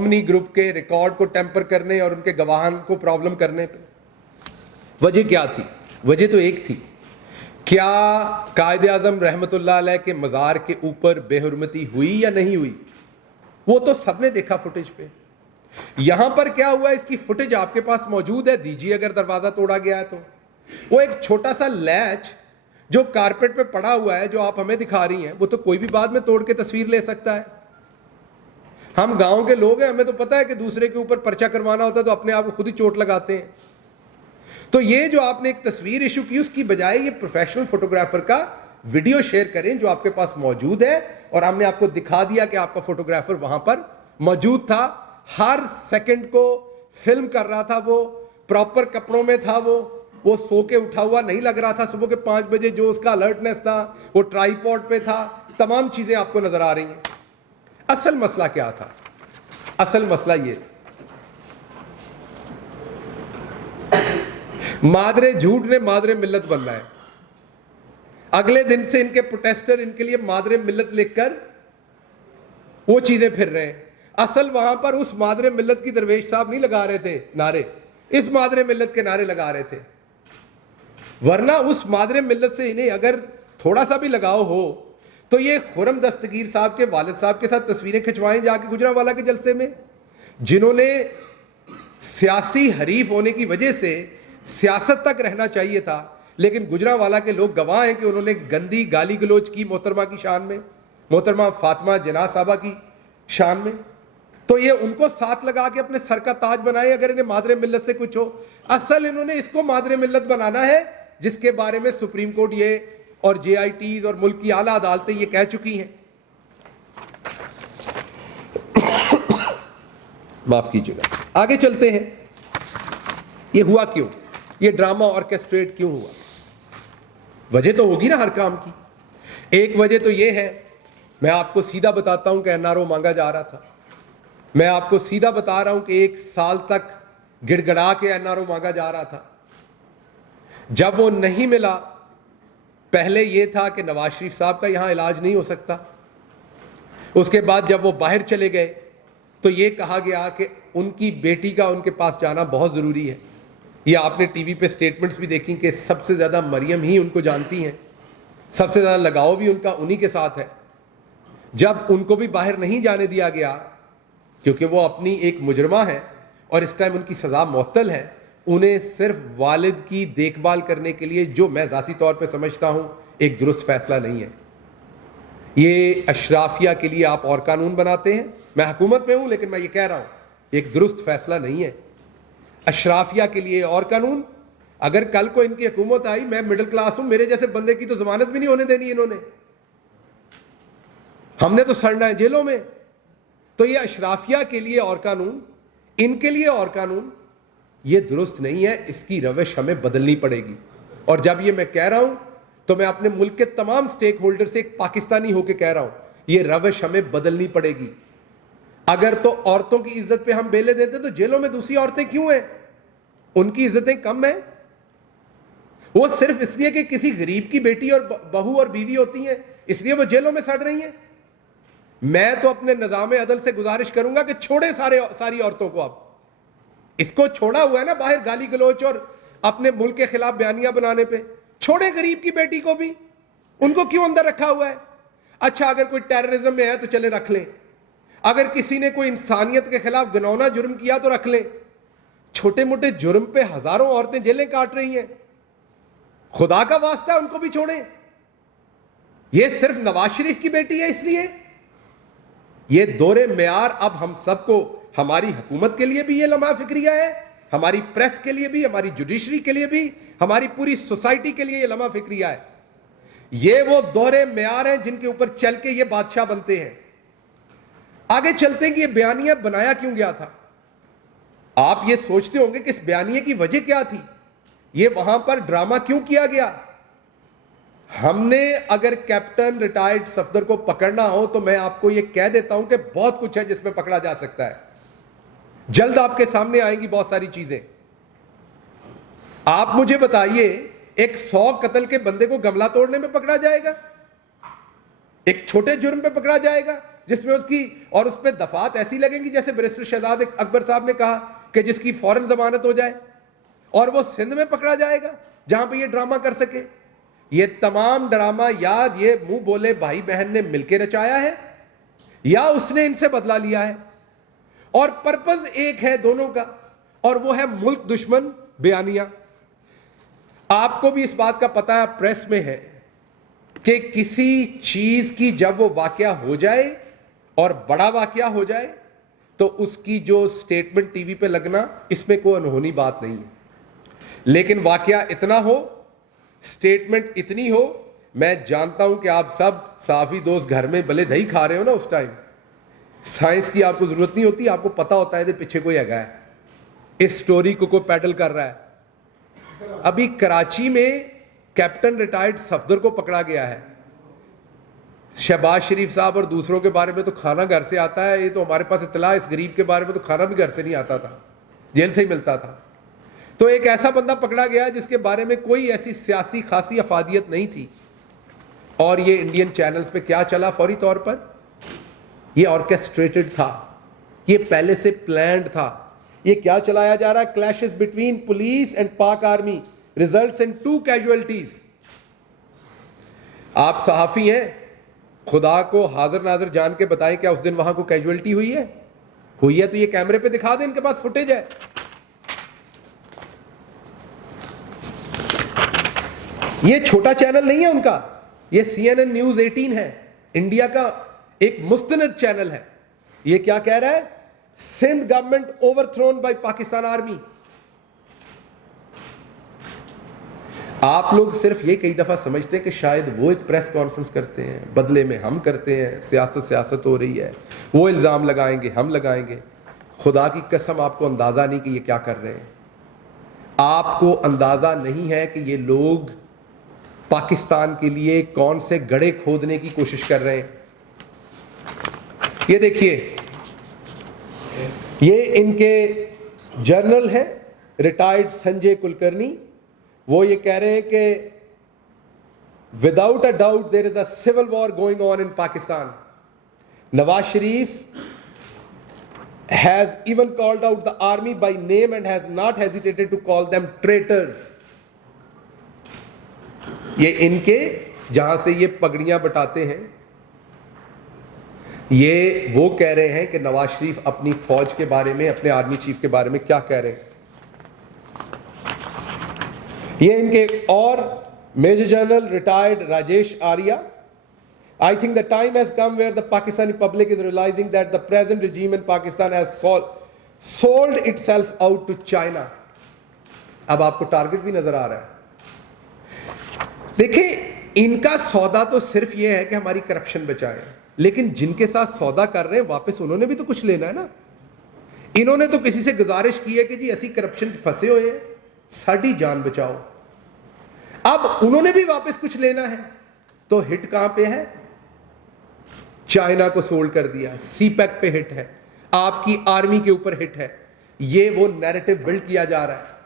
Omni group کے record کو temper کرنے اور ان کے گواہان کو پرابلم کرنے پہ. وجہ کیا تھی؟ وجہ تو ایک تھی. کیا قائد اعظم رحمۃ اللہ علیہ کے مزار کے اوپر بے حرمتی ہوئی یا نہیں ہوئی؟ وہ تو سب نے دیکھا فوٹیج پہ. یہاں پر کیا ہوا اس کی فوٹیج آپ کے پاس موجود ہے, دیجیے اگر دروازہ توڑا گیا ہے تو. وہ ایک چھوٹا سا لیچ جو کارپیٹ پہ پڑا ہوا ہے جو آپ ہمیں دکھا رہی ہیں, وہ تو کوئی بھی بعد میں توڑ کے تصویر لے سکتا ہے. ہم گاؤں کے لوگ ہیں, ہمیں تو پتہ ہے کہ دوسرے کے اوپر پرچہ کروانا ہوتا ہے تو اپنے آپ کو خود ہی چوٹ لگاتے ہیں. تو یہ جو آپ نے ایک تصویر ایشو کی, اس کی بجائے یہ پروفیشنل فوٹوگرافر کا ویڈیو شیئر کریں جو آپ کے پاس موجود ہے, اور ہم نے آپ کو دکھا دیا کہ آپ کا فوٹوگرافر وہاں پر موجود تھا, ہر سیکنڈ کو فلم کر رہا تھا, وہ پراپر کپڑوں میں تھا, وہ سو کے اٹھا ہوا نہیں لگ رہا تھا, صبح کے 5 بجے جو اس کا الرٹنس تھا وہ ٹرائی پوڈ پہ تھا. تمام چیزیں آپ کو نظر آ رہی ہیں. اصل مسئلہ کیا تھا؟ اصل مسئلہ یہ, مادر جھوٹ نے مادر ملت بننا ہے. اگلے دن سے ان کے پروٹیسٹر ان کے لیے مادر ملت لکھ کر وہ چیزیں پھر رہے ہیں. اصل وہاں پر اس مادر ملت کی درویش صاحب نہیں لگا رہے تھے نعرے, اس مادر ملت کے نعرے لگا رہے تھے. ورنہ اس مادر ملت سے انہیں اگر تھوڑا سا بھی لگاؤ ہو تو یہ خرم دستگیر صاحب کے والد صاحب کے ساتھ تصویریں کھنچوائیں جا کے گجرانوالہ کے جلسے میں, جنہوں نے سیاسی حریف ہونے کی وجہ سے سیاست تک رہنا چاہیے تھا, لیکن گجرانوالہ کے لوگ گواہ ہیں کہ انہوں نے گندی گالی گلوچ کی محترمہ کی شان میں, محترمہ فاطمہ جناح صاحبہ کی شان میں. تو یہ ان کو ساتھ لگا کے اپنے سر کا تاج بنائے اگر انہیں مادر ملت سے کچھ ہو. اصل انہوں نے اس کو مادر ملت بنانا ہے جس کے بارے میں سپریم کورٹ یہ اور جے آئی ٹیز اور ملک کی اعلیٰ عدالتیں یہ کہہ چکی ہیں. معاف کیجیے گا, آگے چلتے ہیں. یہ ہوا کیوں؟ یہ ڈرامہ آرکیسٹریٹ کیوں ہوا؟ وجہ تو ہوگی نا ہر کام کی. ایک وجہ تو یہ ہے, میں آپ کو سیدھا بتاتا ہوں کہ این آر او مانگا جا رہا تھا. میں آپ کو سیدھا بتا رہا ہوں کہ 1 سال تک گڑ گڑا کے این آر او مانگا جا رہا تھا. جب وہ نہیں ملا, پہلے یہ تھا کہ نواز شریف صاحب کا یہاں علاج نہیں ہو سکتا. اس کے بعد جب وہ باہر چلے گئے تو یہ کہا گیا کہ ان کی بیٹی کا ان کے پاس جانا بہت ضروری ہے. یہ آپ نے ٹی وی پہ سٹیٹمنٹس بھی دیکھی کہ سب سے زیادہ مریم ہی ان کو جانتی ہیں, سب سے زیادہ لگاؤ بھی ان کا انہی کے ساتھ ہے. جب ان کو بھی باہر نہیں جانے دیا گیا کیونکہ وہ اپنی ایک مجرمہ ہے اور اس ٹائم ان کی سزا معطل ہے, انہیں صرف والد کی دیکھ بھال کرنے کے لیے, جو میں ذاتی طور پہ سمجھتا ہوں ایک درست فیصلہ نہیں ہے. یہ اشرافیہ کے لیے آپ اور قانون بناتے ہیں, میں حکومت میں ہوں لیکن میں یہ کہہ رہا ہوں ایک درست فیصلہ نہیں ہے. اشرافیہ کے لیے اور قانون, اگر کل کو ان کی حکومت آئی, میں مڈل کلاس ہوں, میرے جیسے بندے کی تو ضمانت بھی نہیں ہونے دینی انہوں نے, ہم نے تو سڑنا ہے جیلوں میں. تو یہ اشرافیہ کے لیے اور قانون, ان کے لیے اور قانون, یہ درست نہیں ہے. اس کی روش ہمیں بدلنی پڑے گی. اور جب یہ میں کہہ رہا ہوں تو میں اپنے ملک کے تمام سٹیک ہولڈر سے ایک پاکستانی ہو کے کہہ رہا ہوں, یہ روش ہمیں بدلنی پڑے گی. اگر تو عورتوں کی عزت پہ ہم بیلے دیتے تو جیلوں میں دوسری عورتیں کیوں ہیں؟ ان کی عزتیں کم ہیں؟ وہ صرف اس لیے کہ کسی غریب کی بیٹی اور بہو اور بیوی ہوتی ہیں اس لیے وہ جیلوں میں سڑ رہی ہیں؟ میں تو اپنے نظام عدل سے گزارش کروں گا کہ چھوڑے ساری عورتوں کو. اب اس کو چھوڑا ہوا ہے نا باہر گالی گلوچ اور اپنے ملک کے خلاف بیانیاں بنانے پہ, چھوڑے غریب کی بیٹی کو بھی. ان کو کیوں اندر رکھا ہوا ہے؟ اچھا اگر کوئی ٹیررزم میں ہے تو چلے رکھ لیں, اگر کسی نے کوئی انسانیت کے خلاف گنونا جرم کیا تو رکھ لیں. چھوٹے موٹے جرم پہ ہزاروں عورتیں جیلیں کاٹ رہی ہیں, خدا کا واسطہ ان کو بھی چھوڑیں. یہ صرف نواز شریف کی بیٹی ہے اس لیے؟ یہ دور معیار اب ہم سب کو, ہماری حکومت کے لیے بھی یہ لمحہ فکریہ ہے, ہماری پریس کے لیے بھی, ہماری جوڈیشری کے لیے بھی, ہماری پوری سوسائٹی کے لیے یہ لمحہ فکریہ ہے. یہ وہ دور معیار ہیں جن کے اوپر چل کے یہ بادشاہ بنتے ہیں. آگے چلتے ہیں کہ یہ بیانیہ بنایا کیوں گیا تھا. آپ یہ سوچتے ہوں گے کہ اس بیانیے کی وجہ کیا تھی, یہ وہاں پر ڈرامہ کیوں کیا گیا. ہم نے اگر کیپٹن ریٹائرڈ صفدر کو پکڑنا ہو تو میں آپ کو یہ کہہ دیتا ہوں کہ بہت کچھ ہے جس میں پکڑا جا سکتا ہے. جلد آپ کے سامنے آئیں گی بہت ساری چیزیں. آپ مجھے بتائیے, ایک 100 قتل کے بندے کو گملہ توڑنے میں پکڑا جائے گا, ایک چھوٹے جرم پہ پکڑا جائے گا جس میں اس کی اور اس پہ دفعات ایسی لگیں گی جیسے بیرسٹر شہزاد اکبر صاحب نے کہا کہ جس کی فوراً ضمانت ہو جائے اور وہ سندھ میں پکڑا جائے گا جہاں پہ یہ ڈرامہ کر سکے. یہ تمام ڈرامہ یاد یہ منہ بولے بھائی بہن نے مل کے رچایا ہے یا اس نے ان سے بدلہ لیا ہے؟ اور پرپز ایک ہے دونوں کا، اور وہ ہے ملک دشمن بیانیہ. آپ کو بھی اس بات کا پتہ ہے، پریس میں ہے کہ کسی چیز کی جب وہ واقعہ ہو جائے اور بڑا واقعہ ہو جائے تو اس کی جو سٹیٹمنٹ ٹی وی پہ لگنا اس میں کوئی انہونی بات نہیں ہے. لیکن واقعہ اتنا ہو، سٹیٹمنٹ اتنی ہو، میں جانتا ہوں کہ آپ سب صحافی دوست گھر میں بھلے دہی کھا رہے ہو نا، اس ٹائم سائنس کی آپ کو ضرورت نہیں ہوتی، آپ کو پتا ہوتا ہے کہ پیچھے کوئی ہے، اس سٹوری کو کوئی پیڈل کر رہا ہے. ابھی کراچی میں کیپٹن ریٹائرڈ صفدر کو پکڑا گیا ہے. شہباز شریف صاحب اور دوسروں کے بارے میں تو کھانا گھر سے آتا ہے، یہ تو ہمارے پاس اطلاع، اس غریب کے بارے میں تو کھانا بھی گھر سے نہیں آتا تھا، جیل سے ہی ملتا تھا. تو ایک ایسا بندہ پکڑا گیا جس کے بارے میں کوئی ایسی سیاسی خاصی افادیت نہیں تھی، اور یہ انڈین چینلز پہ کیا چلا فوری طور پر؟ یہ آرکیسٹریٹڈ تھا، یہ پہلے سے پلانڈ تھا. یہ کیا چلایا جا رہا ہے؟ کلیشز بٹوین پولیس اینڈ پاک آرمی ریزلٹس ان 2 کیجویلٹیز. آپ صحافی ہیں، خدا کو حاضر ناظر جان کے بتائیں کیا اس دن وہاں کو کیجویلٹی ہوئی ہے؟ ہوئی ہے تو یہ کیمرے پہ دکھا دیں، ان کے پاس فوٹیج ہے. یہ چھوٹا چینل نہیں ہے ان کا، یہ CNN نیوز 18 ہے، انڈیا کا ایک مستند چینل ہے. یہ کیا کہہ رہا ہے؟ Sindh government overthrown by Pakistan army. آپ لوگ صرف یہ کئی دفعہ سمجھتے ہیں کہ شاید وہ ایک پریس کانفرنس کرتے ہیں، بدلے میں ہم کرتے ہیں، سیاست ہو رہی ہے، وہ الزام لگائیں گے، ہم لگائیں گے. خدا کی قسم آپ کو اندازہ نہیں کہ یہ کیا کر رہے ہیں. آپ کو اندازہ نہیں ہے کہ یہ لوگ پاکستان کے لیے کون سے گڑھے کھودنے کی کوشش کر رہے ہیں. یہ دیکھیے، یہ ان کے جنرل ہے ریٹائرڈ سنجے کلکرنی. وہ یہ کہہ رہے ہیں کہ without a doubt there is a civil war going on in Pakistan. Nawaz Sharif has even called out the army by name and has not hesitated to call them traitors. یہ ان کے جہاں سے یہ پگڑیاں بٹاتے ہیں، یہ وہ کہہ رہے ہیں کہ نواز شریف اپنی فوج کے بارے میں، اپنے آرمی چیف کے بارے میں کیا کہہ رہے ہیں. یہ ان کے اور major general retired Rajesh Arya. I think the time has come where the Pakistani public is realizing that the present regime in Pakistan has sold itself out to China. اب آپ کو ٹارگٹ بھی نظر آ رہا ہے. دیکھیں، ان کا سودا تو صرف یہ ہے کہ ہماری کرپشن بچائیں، لیکن جن کے ساتھ سودا کر رہے ہیں واپس انہوں نے بھی تو کچھ لینا ہے نا. انہوں نے تو کسی سے گزارش کی ہے کہ جی اسی کرپشن پھنسے ہوئے ہیں، ساڈی جان بچاؤ. اب انہوں نے بھی واپس کچھ لینا ہے، تو ہٹ کہاں پہ ہے؟ چائنا کو سولڈ کر دیا، سی پیک پہ ہٹ ہے، آپ کی آرمی کے اوپر ہٹ ہے. یہ وہ نیریٹو بلڈ کیا جا رہا ہے.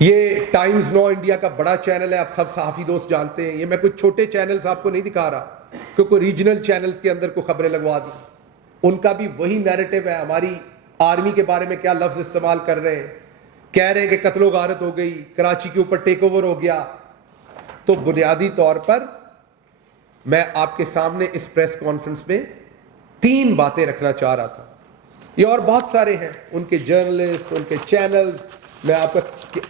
یہ ٹائمز نو انڈیا کا بڑا چینل ہے، آپ سب صحافی دوست جانتے ہیں. یہ میں کوئی چھوٹے چینلز آپ کو نہیں دکھا رہا کہ کوئی ریجنل چینلز کے اندر کوئی خبریں لگوا دی. ان کا بھی وہی نیریٹو ہے. ہماری آرمی کے بارے میں کیا لفظ استعمال کر رہے ہیں، کہہ رہے ہیں کہ قتل و غارت ہو گئی، کراچی کے اوپر ٹیک اوور ہو گیا. تو بنیادی طور پر میں آپ کے سامنے اس پریس کانفرنس میں 3 باتیں رکھنا چاہ رہا تھا. یہ اور بہت سارے ہیں، ان کے جرنلسٹ، ان کے چینلز. میں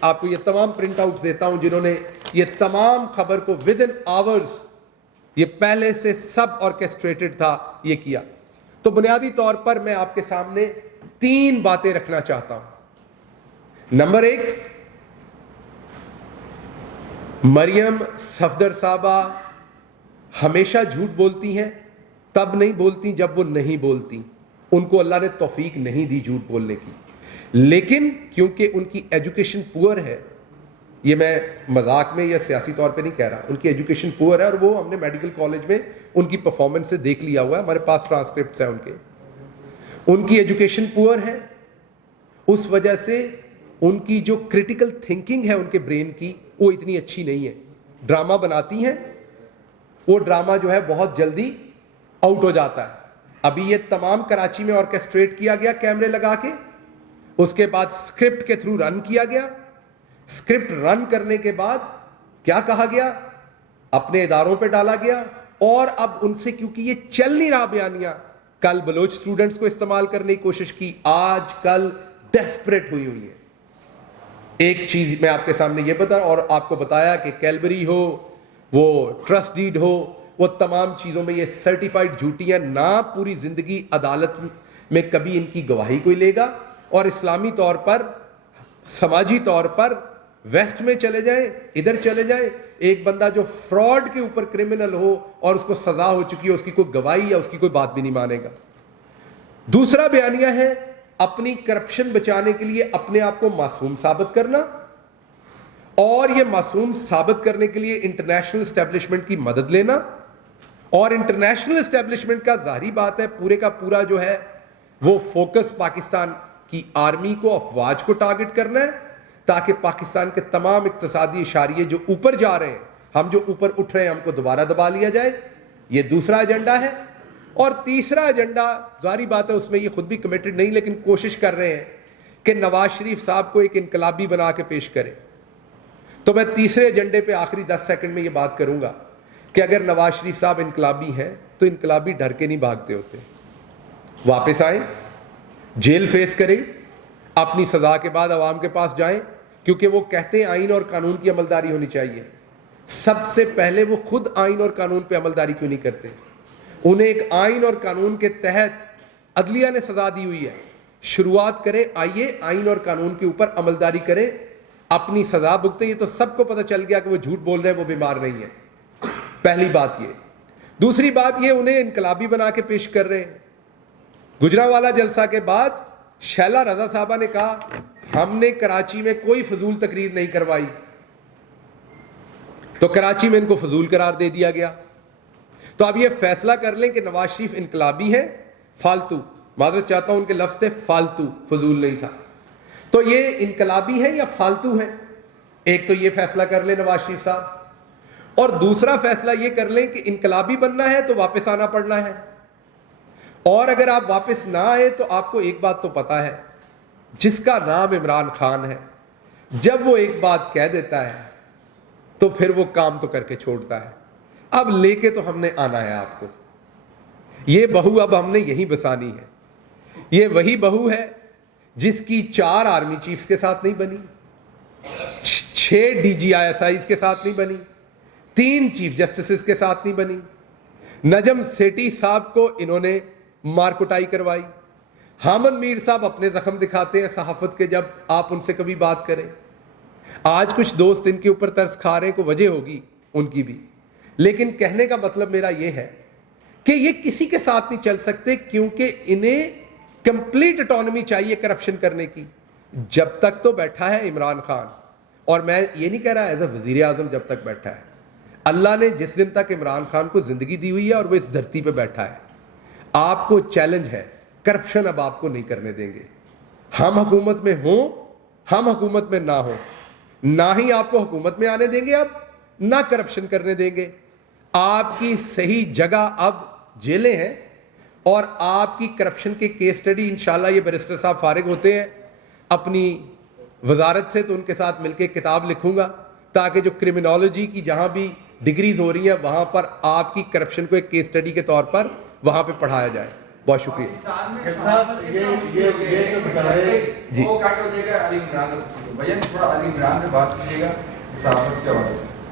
آپ کو یہ تمام پرنٹ آؤٹس دیتا ہوں جنہوں نے یہ تمام خبر کو ود ان آورز، یہ پہلے سے سب آرکیسٹریٹڈ تھا، یہ کیا. تو بنیادی طور پر میں آپ کے سامنے 3 باتیں رکھنا چاہتا ہوں. نمبر 1، مریم صفدر صاحبہ ہمیشہ جھوٹ بولتی ہیں، تب نہیں بولتی جب وہ نہیں بولتی. ان کو اللہ نے توفیق نہیں دی جھوٹ بولنے کی، لیکن کیونکہ ان کی ایجوکیشن پور ہے، یہ میں مذاق میں یا سیاسی طور پہ نہیں کہہ رہا، ان کی ایجوکیشن پور ہے، اور وہ ہم نے میڈیکل کالج میں ان کی پرفارمنس سے دیکھ لیا ہوا ہے، ہمارے پاس ٹرانسکرپٹس ہیں ان کی ایجوکیشن پور ہے. اس وجہ سے ان کی جو کریٹیکل تھنکنگ ہے ان کے برین کی، وہ اتنی اچھی نہیں ہے. ڈرامہ بناتی ہیں وہ ڈرامہ جو ہے بہت جلدی آؤٹ ہو جاتا ہے. ابھی یہ تمام کراچی میں آرکیسٹریٹ کیا گیا کیمرے لگا کے, اس کے بعد اسکرپٹ کے تھرو رن کیا گیا. اسکرپٹ رن کرنے کے بعد کیا کہا گیا, اپنے اداروں پہ ڈالا گیا, اور اب ان سے کیونکہ یہ چل نہیں رہا بیانیہ, کل بلوچ اسٹوڈنٹس کو استعمال کرنے کی کوشش کی, آج کل ڈیسپریٹ ہوئی ہے. ایک چیز میں آپ کے سامنے یہ بتا اور آپ کو بتایا کہ کیلبری ہو, وہ ٹرسٹ ڈیڈ ہو, وہ تمام چیزوں میں یہ سرٹیفائڈ جھوٹی ہیں. نہ پوری زندگی عدالت میں کبھی ان کی گواہی کوئی لے گا, اور اسلامی طور پر, سماجی طور پر ویسٹ میں چلے جائیں, ادھر چلے جائیں, ایک بندہ جو فراڈ کے اوپر کرمنل ہو اور اس کو سزا ہو چکی ہے, اس کی کوئی گواہی یا اس کی کوئی بات بھی نہیں مانے گا. دوسرا بیانیہ ہے اپنی کرپشن بچانے کے لیے اپنے آپ کو معصوم ثابت کرنا, اور یہ معصوم ثابت کرنے کے لیے انٹرنیشنل اسٹیبلشمنٹ کی مدد لینا. اور انٹرنیشنل اسٹیبلشمنٹ کا ظاہری بات ہے پورے کا پورا جو ہے وہ فوکس پاکستان کی آرمی کو, افواج کو ٹارگٹ کرنا ہے, تاکہ پاکستان کے تمام اقتصادی اشاریے جو اوپر جا رہے ہیں, ہم جو اوپر اٹھ رہے ہیں, ہم کو دوبارہ دبا لیا جائے. یہ دوسرا ایجنڈا ہے. اور تیسرا ایجنڈا ظاہری بات ہے اس میں یہ خود بھی کمیٹڈ نہیں, لیکن کوشش کر رہے ہیں کہ نواز شریف صاحب کو ایک انقلابی بنا کے پیش کرے. تو میں تیسرے ایجنڈے پہ آخری 10 سیکنڈ میں یہ بات کروں گا کہ اگر نواز شریف صاحب انقلابی ہیں تو انقلابی ڈر کے نہیں بھاگتے ہوتے. واپس آئیں, جیل فیس کریں, اپنی سزا کے بعد عوام کے پاس جائیں, کیونکہ وہ کہتے ہیں آئین اور قانون کی عملداری ہونی چاہیے. سب سے پہلے وہ خود آئین اور قانون پہ عملداری کیوں نہیں کرتے؟ انہیں ایک آئین اور قانون کے تحت عدلیہ نے سزا دی ہوئی ہے. شروعات کریں, آئیے آئین اور قانون کے اوپر عملداری کریں, اپنی سزا بھگتیں. یہ تو سب کو پتہ چل گیا کہ وہ جھوٹ بول رہے ہیں, وہ بیمار نہیں ہے. پہلی بات یہ. دوسری بات یہ, انہیں انقلابی بنا کے پیش کر رہے ہیں. گجرانوالہ جلسہ کے بعد شیلا رضا صاحبہ نے کہا ہم نے کراچی میں کوئی فضول تقریر نہیں کروائی, تو کراچی میں ان کو فضول قرار دے دیا گیا. تو اب یہ فیصلہ کر لیں کہ نواز شریف انقلابی ہے, فالتو, معذرت چاہتا ہوں ان کے لفظ تھے فالتو, فضول نہیں تھا, تو یہ انقلابی ہے یا فالتو ہے. ایک تو یہ فیصلہ کر لیں نواز شریف صاحب, اور دوسرا فیصلہ یہ کر لیں کہ انقلابی بننا ہے تو واپس آنا پڑنا ہے. اور اگر آپ واپس نہ آئے تو آپ کو ایک بات تو پتا ہے, جس کا نام عمران خان ہے, جب وہ ایک بات کہہ دیتا ہے تو پھر وہ کام تو کر کے چھوڑتا ہے. اب لے کے تو ہم نے آنا ہے آپ کو. یہ بہو اب ہم نے یہیں بسانی ہے. یہ وہی بہو ہے جس کی 4 آرمی چیفز کے ساتھ نہیں بنی, 6 DGISIs کے ساتھ نہیں بنی, 3 چیف جسٹسز کے ساتھ نہیں بنی. نجم سیٹھی صاحب کو انہوں نے مار کٹائی کروائی. حامد میر صاحب اپنے زخم دکھاتے ہیں صحافت کے, جب آپ ان سے کبھی بات کریں. آج کچھ دوست ان کے اوپر ترس کھا رہے ہیں, کو وجہ ہوگی ان کی بھی, لیکن کہنے کا مطلب میرا یہ ہے کہ یہ کسی کے ساتھ نہیں چل سکتے, کیونکہ انہیں کمپلیٹ اٹانومی چاہیے کرپشن کرنے کی. جب تک تو بیٹھا ہے عمران خان, اور میں یہ نہیں کہہ رہا ایز اے وزیر اعظم جب تک بیٹھا ہے, اللہ نے جس دن تک عمران خان کو زندگی دی ہوئی ہے اور وہ اس دھرتی پہ بیٹھا ہے, آپ کو چیلنج ہے, کرپشن اب آپ کو نہیں کرنے دیں گے. ہم حکومت میں ہوں, ہم حکومت میں نہ ہوں, نہ ہی آپ کو حکومت میں آنے دیں گے, اب نہ کرپشن کرنے دیں گے. آپ کی صحیح جگہ اب جیلیں ہیں, اور آپ کی کرپشن کے کیس سٹڈی انشاءاللہ, یہ بیرسٹر صاحب فارغ ہوتے ہیں اپنی وزارت سے تو ان کے ساتھ مل کے کتاب لکھوں گا, تاکہ جو کرمنالوجی کی جہاں بھی ڈگریز ہو رہی ہیں وہاں پر آپ کی کرپشن کو ایک کیس سٹڈی کے طور پر وہاں پہ پڑھایا جائے. بہت شکریہ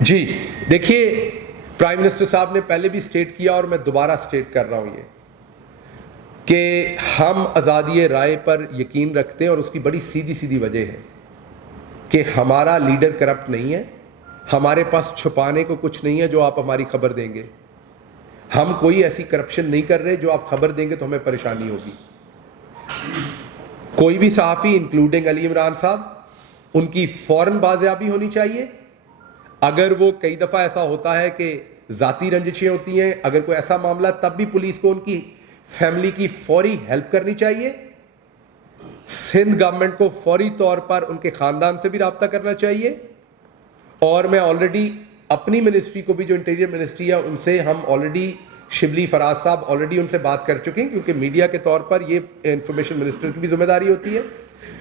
جی. جی دیکھیے, پرائم منسٹر صاحب نے پہلے بھی سٹیٹ کیا اور میں دوبارہ سٹیٹ کر رہا ہوں یہ کہ ہم آزادی رائے پر یقین رکھتے ہیں, اور اس کی بڑی سیدھی سیدھی وجہ ہے کہ ہمارا لیڈر کرپٹ نہیں ہے, ہمارے پاس چھپانے کو کچھ نہیں ہے جو آپ ہماری خبر دیں گے. ہم کوئی ایسی کرپشن نہیں کر رہے جو آپ خبر دیں گے تو ہمیں پریشانی ہوگی. کوئی بھی صحافی انکلوڈنگ علی عمران صاحب, ان کی فوراً بازیابی ہونی چاہیے. اگر وہ کئی دفعہ ایسا ہوتا ہے کہ ذاتی رنجشیں ہوتی ہیں, اگر کوئی ایسا معاملہ, تب بھی پولیس کو ان کی فیملی کی فوری ہیلپ کرنی چاہیے. سندھ گورنمنٹ کو فوری طور پر ان کے خاندان سے بھی رابطہ کرنا چاہیے. اور میں آلریڈی اپنی منسٹری کو بھی جو انٹیریئر منسٹری ہے ان سے ہم آلریڈی شبلی فراز صاحب آلریڈی ان سے بات کر چکے ہیں, کیونکہ میڈیا کے طور پر یہ انفارمیشن منسٹر کی بھی ذمہ داری ہوتی ہے.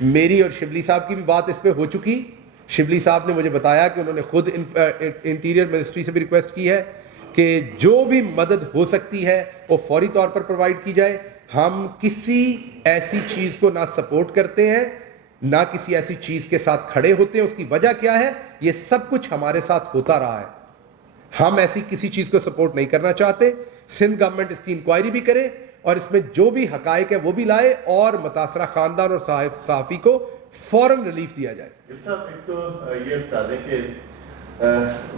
میری اور شبلی صاحب کی بھی بات اس پہ ہو چکی. شبلی صاحب نے مجھے بتایا کہ انہوں نے خود انٹیریئر منسٹری سے بھی ریکویسٹ کی ہے کہ جو بھی مدد ہو سکتی ہے وہ فوری طور پر پرووائڈ کی جائے. ہم کسی ایسی چیز کو نہ سپورٹ کرتے ہیں نہ کسی ایسی چیز کے ساتھ کھڑے ہوتے ہیں. اس کی وجہ کیا ہے؟ یہ سب کچھ ہمارے ساتھ ہوتا رہا ہے. ہم ایسی کسی چیز کو سپورٹ نہیں کرنا چاہتے. سندھ گورنمنٹ اس کی انکوائری بھی کرے اور اس میں جو بھی حقائق ہے وہ بھی لائے اور متاثرہ خاندان اور صحافی کو فوراً ریلیف دیا جائے. صاحب ایک تو یہ بتا دیں کہ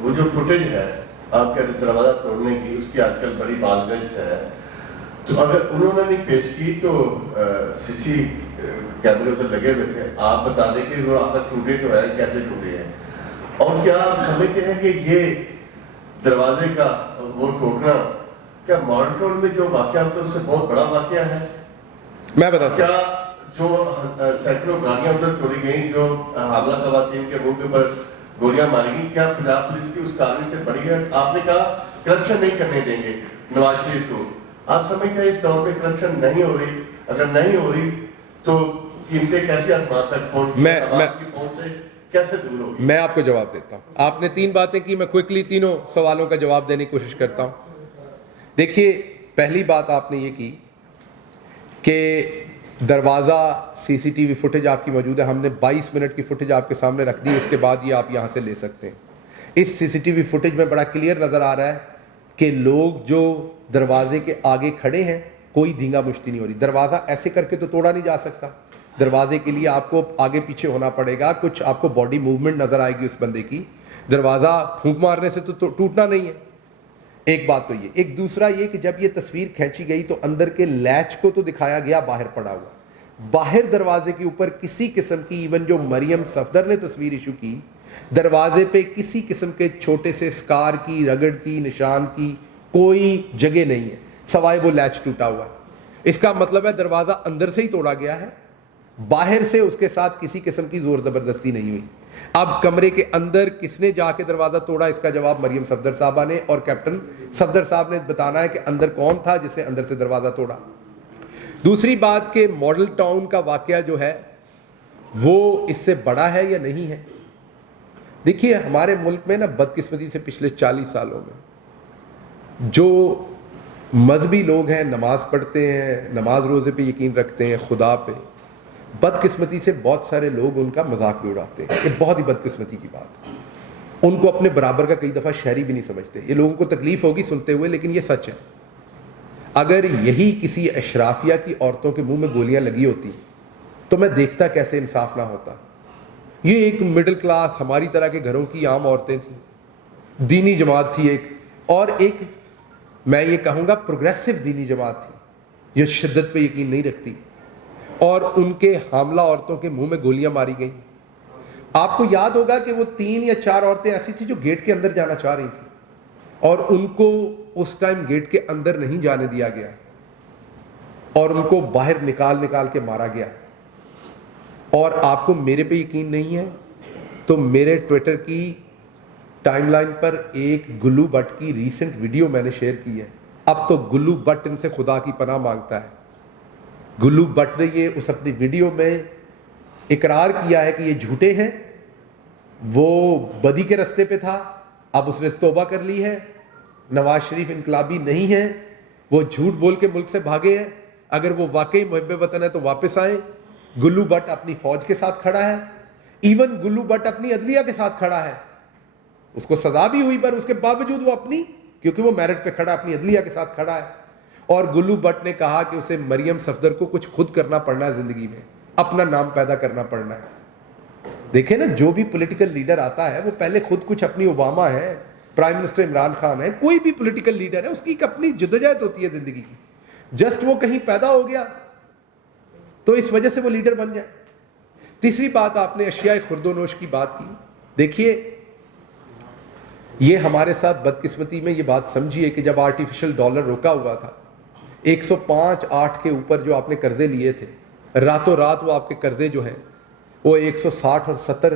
وہ جو فوٹیج ہے آپ کے دروازہ توڑنے کی, اس کی آج کل بڑی بات گشت ہے, تو اگر انہوں نے نہیں پیش کی تو سی سی کیمرے ادھر لگے ہوئے تھے, آپ بتا دیں کہ وہ آخر ٹوٹے تو ہے, کیسے ٹوٹے ہیں, اور کیا آپ سمجھتے ہیں کہ یہ دروازے کا وہ ٹوٹنا کیا ماڈل ٹاؤن میں جو واقعہ ہوتا ہے اس سے بہت بڑا واقعہ ہے؟ میں بتاتا ہوں. کیا جو سینکڑوں گاڑیاں ادھر توڑی گئیں, جو حاملہ خواتین کے منہ کے اوپر گولیاں ماری گئی, کیا پنجاب پولیس کی اس کارروائی سے بڑی ہے؟ آپ نے کہا کرپشن نہیں کرنے دیں گے نواز شریف کو. آپ سمجھتے ہیں اس دور میں کرپشن نہیں ہو رہی؟ اگر نہیں ہو رہی تو قیمتیں کیسے آسمان تک پہنچ سے کیسے دور ہوگی؟ میں آپ کو جواب دیتا ہوں. آپ نے 3 باتیں کی, میں کوئکلی تینوں سوالوں کا جواب دینے کی کوشش کرتا ہوں. دیکھیے, پہلی بات آپ نے یہ کی کہ دروازہ سی سی ٹی وی فوٹیج آپ کی موجود ہے. ہم نے 22 منٹ کی فوٹیج آپ کے سامنے رکھ دی, اس کے بعد یہ آپ یہاں سے لے سکتے ہیں. اس سی سی ٹی وی فوٹیج میں بڑا کلیئر نظر آ رہا ہے کہ لوگ جو دروازے کے آگے کھڑے ہیں کوئی دھینگا مشتی نہیں ہو رہی. دروازہ ایسے کر کے تو توڑا نہیں جا سکتا. دروازے کے لیے آپ کو آگے پیچھے ہونا پڑے گا, کچھ آپ کو باڈی موومنٹ نظر آئے گی اس بندے کی. دروازہ پھونک مارنے سے تو ٹوٹنا نہیں ہے. ایک بات تو یہ. ایک دوسرا یہ کہ جب یہ تصویر کھینچی گئی تو اندر کے لیچ کو تو دکھایا گیا باہر پڑا ہوا. باہر دروازے کے اوپر کسی قسم کی, ایون جو مریم صفدر نے تصویر ایشو کی, دروازے پہ کسی قسم کے چھوٹے سے اسکار کی, رگڑ کی, نشان کی کوئی جگہ نہیں ہے سوائے وہ لیچ ٹوٹا ہوا ہے. اس کا مطلب ہے دروازہ اندر سے ہی توڑا گیا ہے, باہر سے اس کے ساتھ کسی قسم کی زور زبردستی نہیں ہوئی. اب کمرے کے اندر کس نے جا کے دروازہ توڑا, اس کا جواب مریم صفدر صاحبہ نے اور کیپٹن صفدر صاحب نے بتانا ہے کہ اندر کون تھا جس نے اندر سے دروازہ توڑا. دوسری بات کہ ماڈل ٹاؤن کا واقعہ جو ہے وہ اس سے بڑا ہے یا نہیں ہے. دیکھیے, ہمارے ملک میں نا بدقسمتی سے پچھلے 40 سالوں میں جو مذہبی لوگ ہیں, نماز پڑھتے ہیں, نماز روزے پہ یقین رکھتے ہیں, خدا پہ, بدقسمتی سے بہت سارے لوگ ان کا مذاق بھی اڑاتے ہیں. یہ بہت ہی بدقسمتی کی بات ہے. ان کو اپنے برابر کا کئی دفعہ شہری بھی نہیں سمجھتے. یہ لوگوں کو تکلیف ہوگی سنتے ہوئے, لیکن یہ سچ ہے. اگر یہی کسی اشرافیہ کی عورتوں کے منہ میں گولیاں لگی ہوتی تو میں دیکھتا کیسے انصاف نہ ہوتا. یہ ایک مڈل کلاس ہماری طرح کے گھروں کی عام عورتیں تھیں, دینی جماعت تھی ایک, اور ایک میں یہ کہوں گا پروگریسو دینی جماعت تھی جو شدت پہ یقین نہیں رکھتی, اور ان کے حاملہ عورتوں کے منہ میں گولیاں ماری گئیں. آپ کو یاد ہوگا کہ وہ 3 یا 4 عورتیں ایسی تھیں جو گیٹ کے اندر جانا چاہ رہی تھیں اور ان کو اس ٹائم گیٹ کے اندر نہیں جانے دیا گیا اور ان کو باہر نکال کے مارا گیا. اور آپ کو میرے پہ یقین نہیں ہے تو میرے ٹویٹر کی ٹائم لائن پر ایک گلو بٹ کی ریسنٹ ویڈیو میں نے شیئر کی ہے. اب تو گلو بٹ ان سے خدا کی پناہ مانگتا ہے. گلو بٹ نے یہ اس اپنی ویڈیو میں اقرار کیا ہے کہ یہ جھوٹے ہیں, وہ بدی کے رستے پہ تھا, اب اس نے توبہ کر لی ہے, نواز شریف انقلابی نہیں ہے, وہ جھوٹ بول کے ملک سے بھاگے ہیں, اگر وہ واقعی محب وطن ہے تو واپس آئیں. گلو بٹ اپنی فوج کے ساتھ کھڑا ہے, ایون گلو بٹ اپنی عدلیہ کے ساتھ کھڑا ہے, اس کو سزا بھی ہوئی پر اس کے باوجود وہ اپنی, کیونکہ وہ میرٹ پہ کھڑا, اپنی عدلیہ کے ساتھ کھڑا ہے. اور گلو بٹ نے کہا کہ اسے مریم صفدر کو کچھ خود کرنا پڑنا ہے زندگی میں, اپنا نام پیدا کرنا پڑنا ہے. دیکھیں نا, جو بھی پولیٹیکل لیڈر آتا ہے وہ پہلے خود کچھ اپنی, اوباما ہے, پرائم منسٹر عمران خان ہے, کوئی بھی پولیٹیکل لیڈر ہے, اس کی ایک اپنی جدوجہد ہوتی ہے زندگی کی. جسٹ وہ کہیں پیدا ہو گیا تو اس وجہ سے وہ لیڈر بن جائے. تیسری بات, آپ نے اشیاء خرد و نوش کی بات کی. دیکھیے, یہ ہمارے ساتھ بدقسمتی میں یہ بات سمجھیے کہ جب آرٹیفیشل ڈالر روکا ہوا تھا, 105.8 کے اوپر جو آپ نے قرضے لیے تھے, راتوں رات وہ آپ کے قرضے جو ہیں وہ 160 اور 70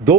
2